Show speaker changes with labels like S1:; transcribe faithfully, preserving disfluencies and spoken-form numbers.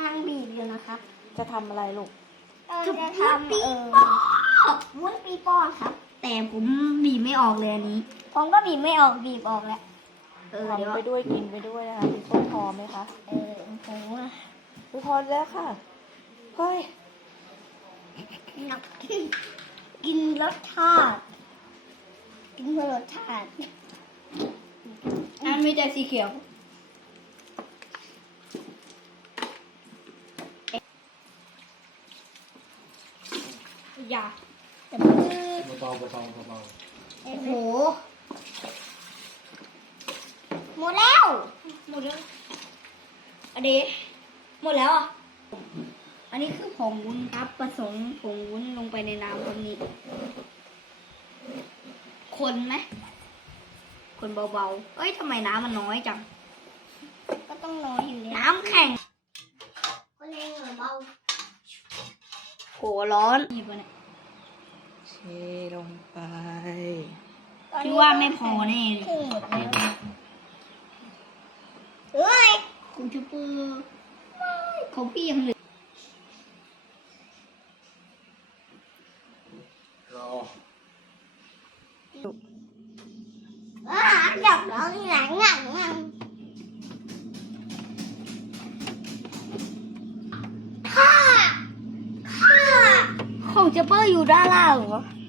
S1: ำลังบีบอยู่นะครับ
S2: จะทำอะไรลูก
S1: เราจะทำเออวุ้นปีโป้ครับแต่ผมบีบไม่ออกเลยอันนี้ผมก็บีบไม่ออกบีบออกแล้วเออเดี๋ยว
S2: ทำไปด้วยกินไปด้วยนะคะพี่ส้มพอไหมคะ
S1: เออผมว่า
S2: ไม่พอแล้วค่ะเฮ้ย
S1: นักกินรสชาติกินเพื่อรสชาติอันมีแต่สีเขียวอย่าแต่มือ
S3: เบาๆเบาๆเบา
S1: โอ้โหหมดแล้วหมดแล้วอันนี้หมดแล้วอ่ะอันนี้คือผงวุ้นครับผสมผงวุ้นลงไปในน้ำตรงนี้คนไหมคนเบาๆเอ้ยทำไมน้ำมันน้อยจังก็ต้องน้อยอยู่แล้วน้ำแข็งคนแรงหรือเบาโหร้อนนี่ปะเนี่ย
S2: เทลงไป
S1: พี่ว่าไม่พอแน่เลยเฮ้ยคุณชูเปอร์ของพี่ยังเหลือ
S3: ๆรอ
S1: อ่าจับน้องหลังหลังหลังข้าข้าของชูเปอร์อยู่ด้านล่างเหรอ